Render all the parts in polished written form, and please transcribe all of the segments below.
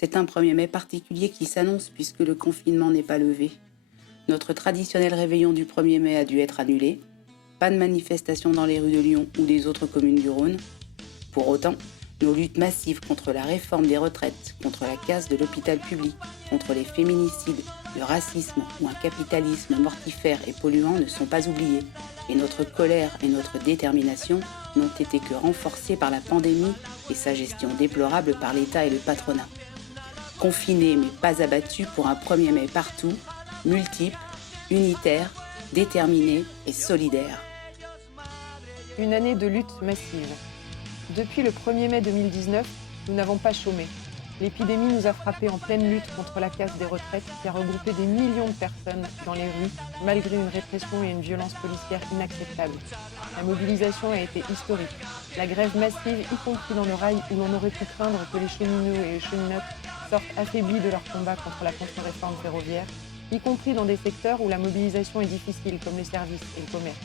C'est un 1er mai particulier qui s'annonce puisque le confinement n'est pas levé. Notre traditionnel réveillon du 1er mai a dû être annulé. Pas de manifestation dans les rues de Lyon ou des autres communes du Rhône. Pour autant, nos luttes massives contre la réforme des retraites, contre la casse de l'hôpital public, contre les féminicides, le racisme ou un capitalisme mortifère et polluant ne sont pas oubliées. Et notre colère et notre détermination n'ont été que renforcées par la pandémie et sa gestion déplorable par l'État et le patronat. Confinés mais pas abattus pour un 1er mai partout, multiple, unitaire, déterminé et solidaire. Une année de lutte massive. Depuis le 1er mai 2019, nous n'avons pas chômé. L'épidémie nous a frappés en pleine lutte contre la casse des retraites qui a regroupé des millions de personnes dans les rues, malgré une répression et une violence policière inacceptables. La mobilisation a été historique. La grève massive, y compris dans le rail, où l'on aurait pu craindre que les cheminots et les cheminotes sortent affaiblis de leur combat contre la contre-réforme ferroviaire, y compris dans des secteurs où la mobilisation est difficile, comme les services et le commerce.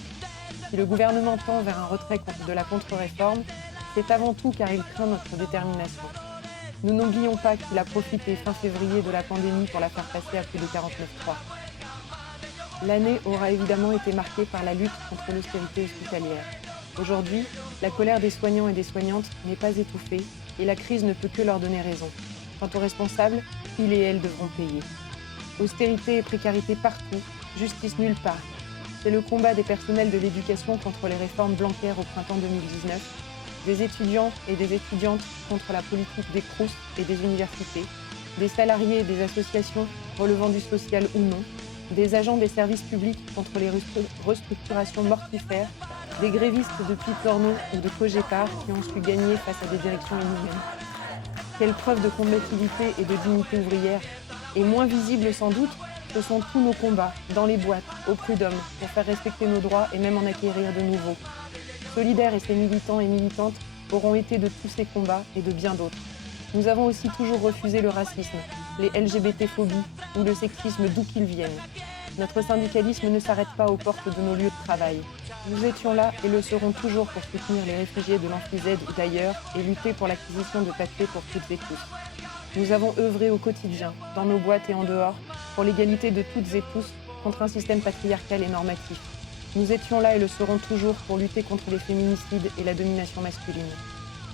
Si le gouvernement tend vers un retrait de la contre-réforme, c'est avant tout car il craint notre détermination. Nous n'oublions pas qu'il a profité fin février de la pandémie pour la faire passer à plus de 49.3. L'année aura évidemment été marquée par la lutte contre l'austérité hospitalière. Aujourd'hui, la colère des soignants et des soignantes n'est pas étouffée et la crise ne peut que leur donner raison. Quant aux responsables, ils et elles devront payer. Austérité et précarité partout, justice nulle part. C'est le combat des personnels de l'éducation contre les réformes Blanquer au printemps 2019, des étudiants et des étudiantes contre la politique des Crous et des universités, des salariés et des associations relevant du social ou non, des agents des services publics contre les restructurations mortifères, des grévistes de Piporno ou de Cogépar qui ont su gagner face à des directions inhumaines. Quelle preuve de combativité et de dignité ouvrière. Et moins visible sans doute, ce sont tous nos combats, dans les boîtes, au prud'homme, pour faire respecter nos droits et même en acquérir de nouveaux. Solidaires et ses militants et militantes auront été de tous ces combats et de bien d'autres. Nous avons aussi toujours refusé le racisme, les LGBT-phobies ou le sexisme d'où qu'ils viennent. Notre syndicalisme ne s'arrête pas aux portes de nos lieux de travail. Nous étions là et le serons toujours pour soutenir les réfugiés de l'Amphi-Z ou d'ailleurs et lutter pour l'acquisition de papiers pour toutes et tous. Nous avons œuvré au quotidien, dans nos boîtes et en dehors, pour l'égalité de toutes et tous contre un système patriarcal et normatif. Nous étions là et le serons toujours pour lutter contre les féminicides et la domination masculine.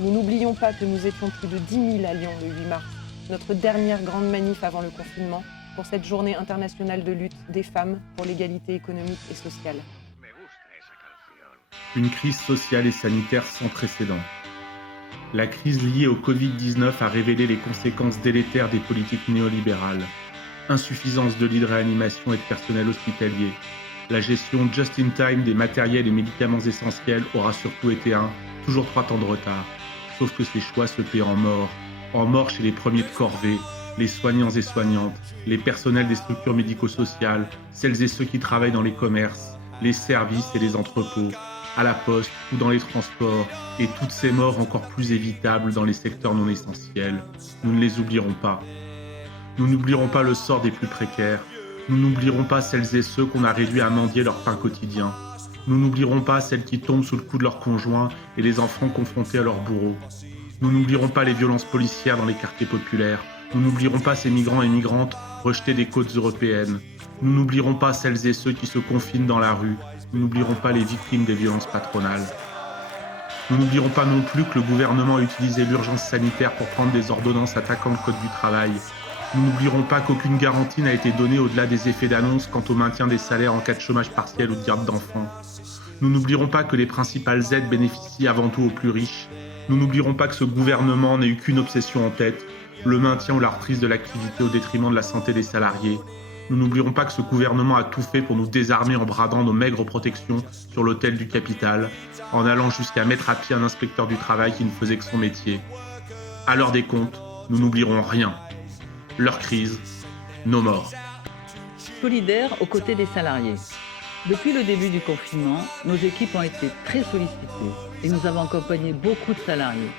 Nous n'oublions pas que nous étions plus de 10 000 à Lyon le 8 mars, notre dernière grande manif avant le confinement, pour cette journée internationale de lutte des femmes pour l'égalité économique et sociale. Une crise sociale et sanitaire sans précédent. La crise liée au Covid-19 a révélé les conséquences délétères des politiques néolibérales. Insuffisance de lits de réanimation et de personnel hospitalier. La gestion just-in-time des matériels et médicaments essentiels aura surtout été toujours 3 temps de retard. Sauf que ces choix se paient en mort chez les premiers de corvée, les soignants et soignantes, les personnels des structures médico-sociales, celles et ceux qui travaillent dans les commerces, les services et les entrepôts, à la poste ou dans les transports, et toutes ces morts encore plus évitables dans les secteurs non essentiels. Nous ne les oublierons pas. Nous n'oublierons pas le sort des plus précaires. Nous n'oublierons pas celles et ceux qu'on a réduits à mendier leur pain quotidien. Nous n'oublierons pas celles qui tombent sous le coup de leurs conjoints et les enfants confrontés à leurs bourreaux. Nous n'oublierons pas les violences policières dans les quartiers populaires. Nous n'oublierons pas ces migrants et migrantes rejetés des côtes européennes. Nous n'oublierons pas celles et ceux qui se confinent dans la rue. Nous n'oublierons pas les victimes des violences patronales. Nous n'oublierons pas non plus que le gouvernement a utilisé l'urgence sanitaire pour prendre des ordonnances attaquant le code du travail. Nous n'oublierons pas qu'aucune garantie n'a été donnée au-delà des effets d'annonce quant au maintien des salaires en cas de chômage partiel ou de garde d'enfants. Nous n'oublierons pas que les principales aides bénéficient avant tout aux plus riches. Nous n'oublierons pas que ce gouvernement n'a eu qu'une obsession en tête, le maintien ou la reprise de l'activité au détriment de la santé des salariés. Nous n'oublierons pas que ce gouvernement a tout fait pour nous désarmer en bradant nos maigres protections sur l'autel du capital, en allant jusqu'à mettre à pied un inspecteur du travail qui ne faisait que son métier. À l'heure des comptes, nous n'oublierons rien. Leur crise, nos morts. Solidaires aux côtés des salariés. Depuis le début du confinement, nos équipes ont été très sollicitées et nous avons accompagné beaucoup de salariés.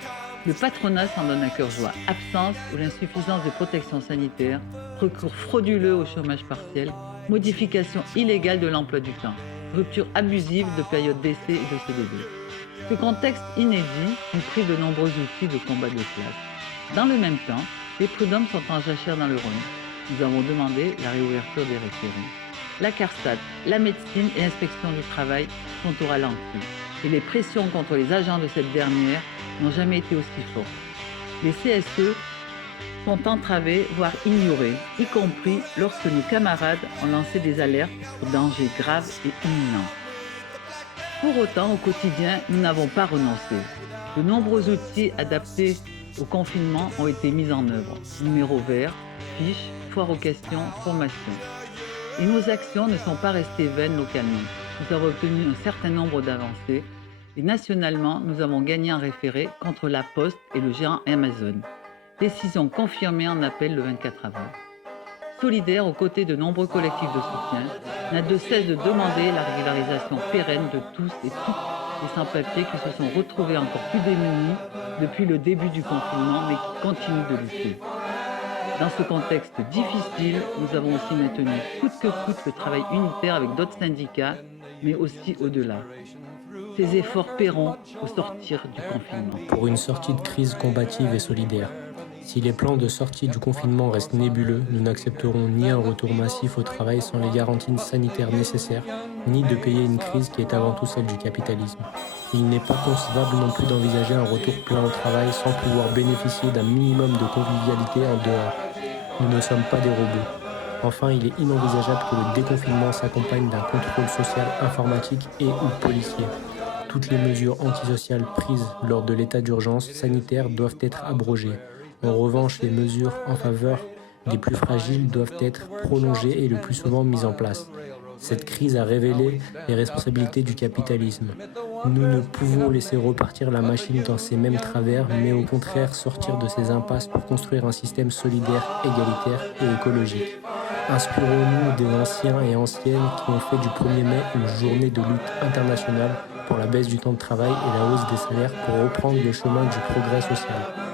Le patronat s'en donne à cœur joie. Absence ou l'insuffisance de protection sanitaire, recours frauduleux au chômage partiel, modification illégale de l'emploi du temps, rupture abusive de période d'essai et de CDD. Ce contexte inédit nous prive de nombreux outils de combat de classe. Dans le même temps, Les prud'hommes sont en jachère dans le Rhône. Nous avons demandé la réouverture des référés. La CARSAT, la médecine et l'inspection du travail sont au ralenti. Et les pressions contre les agents de cette dernière n'ont jamais été aussi fortes. Les CSE sont entravés, voire ignorés, y compris lorsque nos camarades ont lancé des alertes sur dangers graves et imminents. Pour autant, au quotidien, nous n'avons pas renoncé. De nombreux outils adaptés au confinement ont été mis en œuvre. Numéro vert, fiches, foire aux questions, formation. Et nos actions ne sont pas restées vaines localement. Nous avons obtenu un certain nombre d'avancées et nationalement, nous avons gagné un référé contre la Poste et le géant Amazon. Décision confirmée en appel le 24 avril. Solidaire aux côtés de nombreux collectifs de soutien, n'a de cesse de demander la régularisation pérenne de tous et toutes les sans-papiers qui se sont retrouvés encore plus démunis depuis le début du confinement, mais qui continuent de lutter. Dans ce contexte difficile, nous avons aussi maintenu coûte que coûte le travail unitaire avec d'autres syndicats, mais aussi au-delà. Ces efforts paieront au sortir du confinement. Pour une sortie de crise combative et solidaire. Si les plans de sortie du confinement restent nébuleux, nous n'accepterons ni un retour massif au travail sans les garanties sanitaires nécessaires, ni de payer une crise qui est avant tout celle du capitalisme. Il n'est pas concevable non plus d'envisager un retour plein au travail sans pouvoir bénéficier d'un minimum de convivialité en dehors. Nous ne sommes pas des robots. Enfin, il est inenvisageable que le déconfinement s'accompagne d'un contrôle social informatique et ou policier. Toutes les mesures antisociales prises lors de l'état d'urgence sanitaire doivent être abrogées. En revanche, les mesures en faveur des plus fragiles doivent être prolongées et le plus souvent mises en place. Cette crise a révélé les responsabilités du capitalisme. Nous ne pouvons laisser repartir la machine dans ses mêmes travers, mais au contraire sortir de ces impasses pour construire un système solidaire, égalitaire et écologique. Inspirons-nous des anciens et anciennes qui ont fait du 1er mai une journée de lutte internationale pour la baisse du temps de travail et la hausse des salaires pour reprendre le chemin du progrès social.